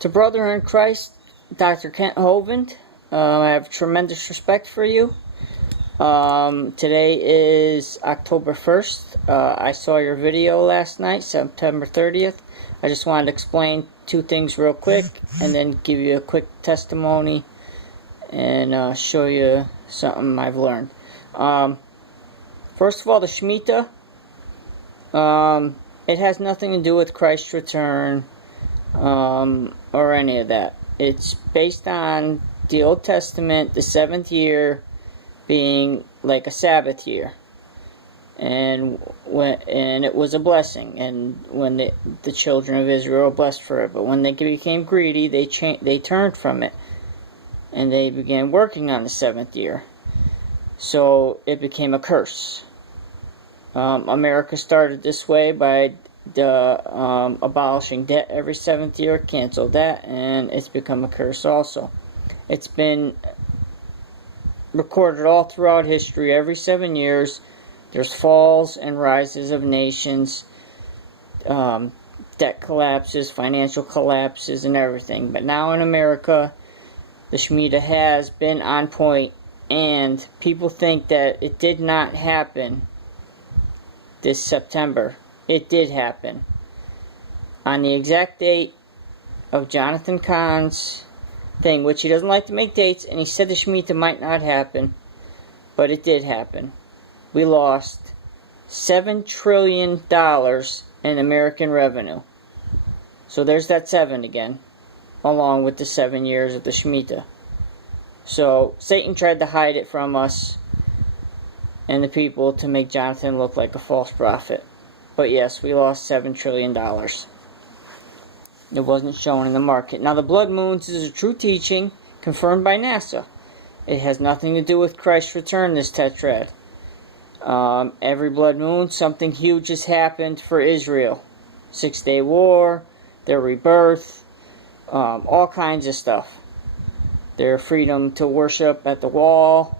To brother in Christ, Dr. Kent Hovind, I have tremendous respect for you. Today is October 1st. I saw your video last night, September 30th. I just wanted to explain two things real quick and then give you a quick testimony and show you something I've learned. First of all, the Shemitah, it has nothing to do with Christ's return or any of that. It's based on the Old Testament, the 7th year being like a Sabbath year, and it was a blessing, and when the children of Israel were blessed for it. But when they became greedy, they turned from it, and they began working on the 7th year. So it became a curse. America started this way by abolishing debt every 7th year, canceled that, and it's become a curse also. It's been recorded all throughout history. Every 7 years there's falls and rises of nations, debt collapses, financial collapses, and everything. But now in America, the Shemitah has been on point, and people think that it did not happen this September. It did happen. On the exact date of Jonathan Cahn's thing, which he doesn't like to make dates, and he said the Shemitah might not happen, but it did happen. We lost $7 trillion in American revenue. So there's that 7 again, along with the 7 years of the Shemitah. So Satan tried to hide it from us and the people to make Jonathan look like a false prophet. But yes, we lost $7 trillion. It wasn't shown in the market. Now, the blood moons is a true teaching confirmed by NASA. It has nothing to do with Christ's return, this tetrad. Every blood moon, something huge has happened for Israel. 6-Day War, their rebirth, all kinds of stuff. Their freedom to worship at the wall,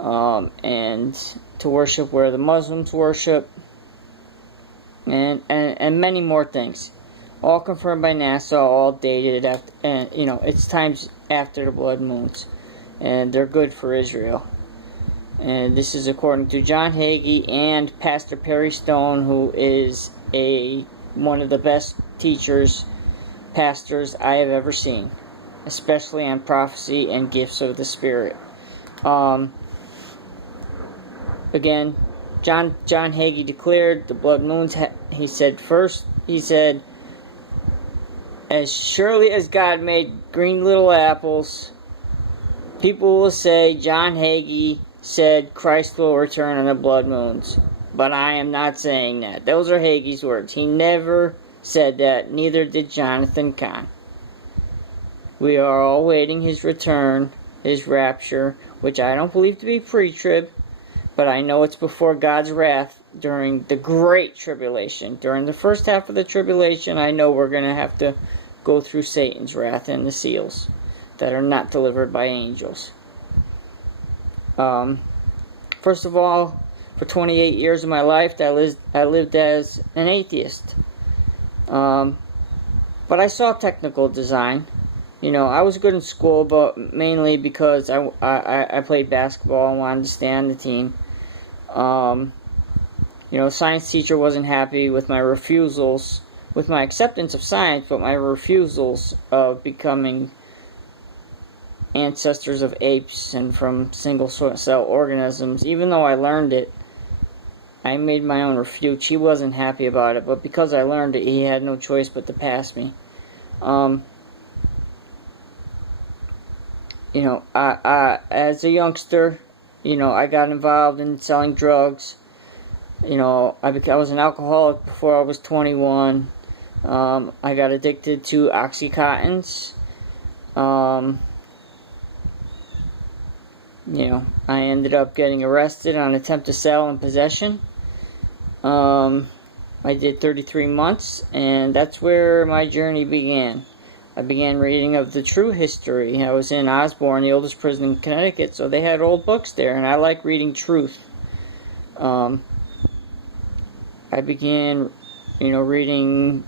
and to worship where the Muslims worship, and many more things. All confirmed by NASA, all dated after, and it's times after the blood moons, and they're good for Israel. And this is according to John Hagee and Pastor Perry Stone, who is one of the best pastors I have ever seen, especially on prophecy and gifts of the Spirit. Again, John Hagee declared the blood moons. He said, as surely as God made green little apples, people will say John Hagee said Christ will return on the blood moons. But I am not saying that. Those are Hagee's words. He never said that. Neither did Jonathan Cahn. We are all waiting his return, his rapture, which I don't believe to be pre-trib, but I know it's before God's wrath during the Great Tribulation. During the first half of the tribulation, I know we're going to have to go through Satan's wrath and the seals that are not delivered by angels. First of all, for 28 years of my life, I lived as an atheist. But I saw technical design. I was good in school, but mainly because I played basketball and wanted to stay on the team. Science teacher wasn't happy with my refusals, with my acceptance of science, but my refusals of becoming ancestors of apes and from single-cell organisms. Even though I learned it, I made my own refute. He wasn't happy about it, but because I learned it, he had no choice but to pass me. As a youngster, I got involved in selling drugs. I was an alcoholic before I was 21. I got addicted to Oxycontins. I ended up getting arrested on attempt to sell and possession. I did 33 months, and that's where my journey began. I began reading of the true history. I was in Osborne, the oldest prison in Connecticut, so they had old books there, and I like reading truth. I began, reading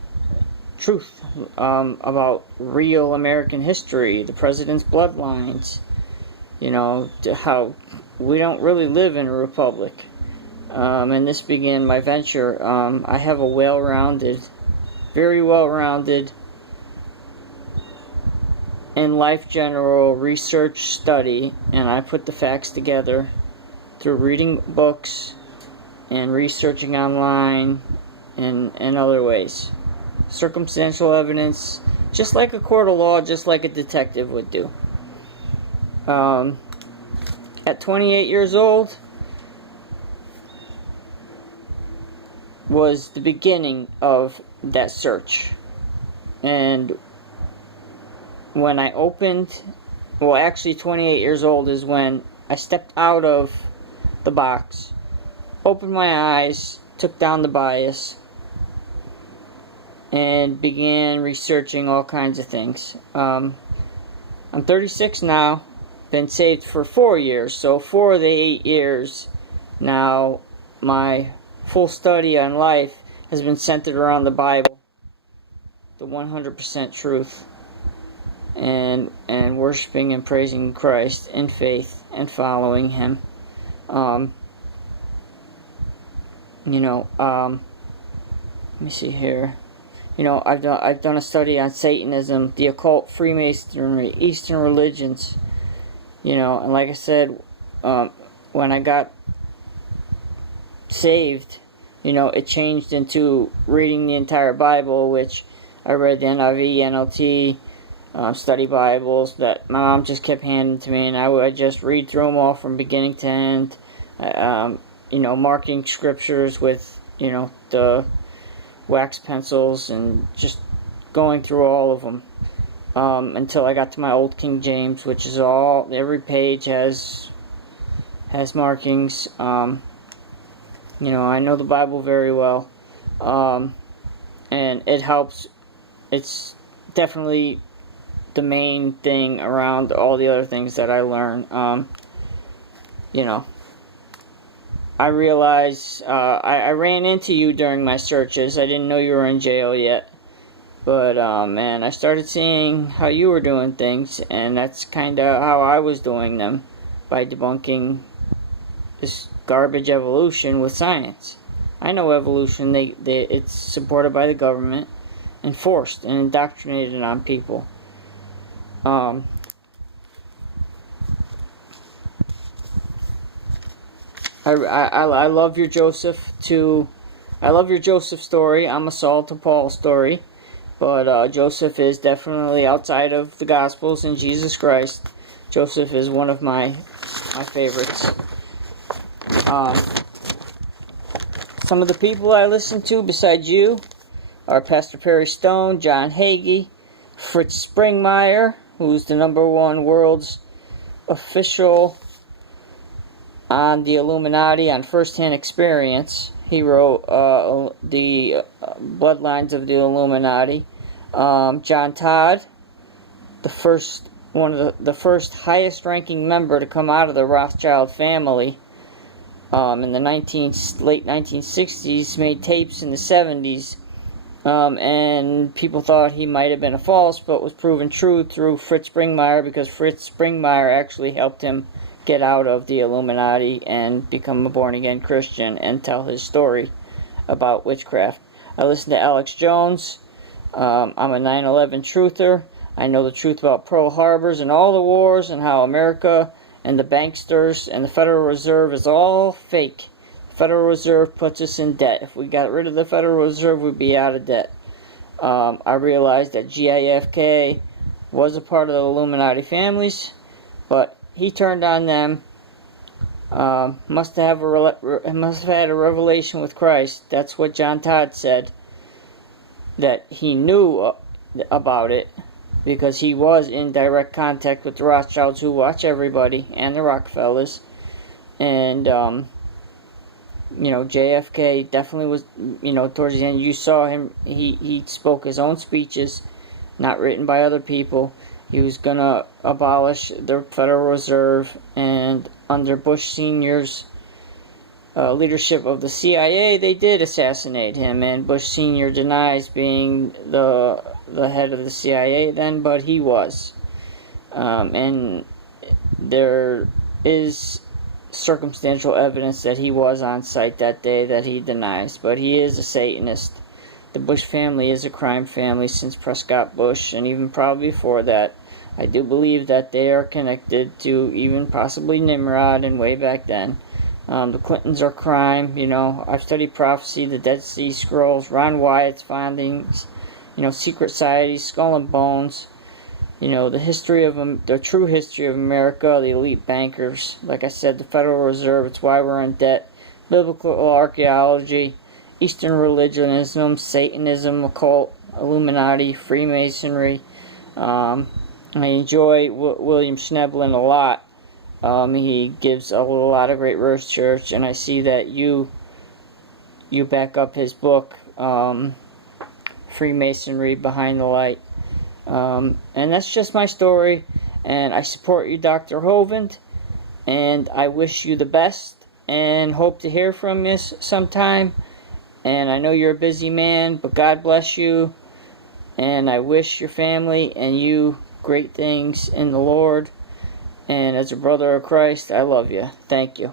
truth about real American history, the president's bloodlines, how we don't really live in a republic. And this began my venture. I have a very well-rounded, in life general research study, and I put the facts together through reading books and researching online and other ways. Circumstantial evidence, just like a court of law, just like a detective would do. At 28 years old was the beginning of that search. And when I opened, actually 28 years old is when I stepped out of the box, opened my eyes, took down the bias, and began researching all kinds of things. I'm 36 now, been saved for 4 years, so 4 of the 8 years now my full study on life has been centered around the Bible, the 100% truth, and worshiping and praising Christ in faith and following Him. Let me see here. I've done a study on Satanism, the occult, Freemasonry, Eastern religions. And like I said, when I got saved, it changed into reading the entire Bible, which I read the NIV, NLT, study Bibles that my mom just kept handing to me, and I would just read through them all from beginning to end, marking scriptures with, the wax pencils and just going through all of them until I got to my old King James, which is every page has markings. I know the Bible very well, and it helps. It's definitely the main thing around all the other things that I learn. I realized I ran into you during my searches. I didn't know you were in jail yet. But, man, I started seeing how you were doing things, and that's kind of how I was doing them, by debunking this garbage evolution with science. I know evolution, it's supported by the government, and forced and indoctrinated on people. I love your Joseph story. I'm a Saul to Paul story. But Joseph is definitely outside of the Gospels and Jesus Christ. Joseph is one of my favorites. Some of the people I listen to besides you are Pastor Perry Stone, John Hagee, Fritz Springmeier, who's the #1 world's official on the Illuminati on first-hand experience. He wrote the Bloodlines of the Illuminati. John Todd, the first highest-ranking member to come out of the Rothschild family in the late 1960s, made tapes in the 70s, and people thought he might have been a false, but was proven true through Fritz Springmeier, because Fritz Springmeier actually helped him get out of the Illuminati and become a born-again Christian and tell his story about witchcraft. I listen to Alex Jones. I'm a 9/11 truther. I know the truth about Pearl Harbors and all the wars, and how America and the banksters and the Federal Reserve is all fake. The Federal Reserve puts us in debt. If we got rid of the Federal Reserve, we'd be out of debt. I realized that JFK was a part of the Illuminati families, but he turned on them. Must have had a revelation with Christ. That's what John Todd said. That he knew about it because he was in direct contact with the Rothschilds, who watch everybody, and the Rockefellers. And JFK definitely was. Towards the end, you saw him. He spoke his own speeches, not written by other people. He was going to abolish the Federal Reserve, and under Bush Sr.'s leadership of the CIA, they did assassinate him, and Bush Sr. denies being the head of the CIA then, but he was. And there is circumstantial evidence that he was on site that day that he denies, but he is a Satanist. The Bush family is a crime family since Prescott Bush, and even probably before that. I do believe that they are connected to even possibly Nimrod and way back then. The Clintons are crime. I've studied prophecy, the Dead Sea Scrolls, Ron Wyatt's findings, secret societies, Skull and Bones, the history of the true history of America, the elite bankers, like I said, the Federal Reserve, it's why we're in debt, biblical archaeology, Eastern religionism, Satanism, occult, Illuminati, Freemasonry. I enjoy William Schneblin a lot. He gives a lot of great research, and I see that you back up his book, Freemasonry Behind the Light. And that's just my story, and I support you, Dr. Hovind, and I wish you the best, and hope to hear from you sometime. And I know you're a busy man, but God bless you, and I wish your family and you great things in the Lord. And as a brother of Christ, I love you. Thank you.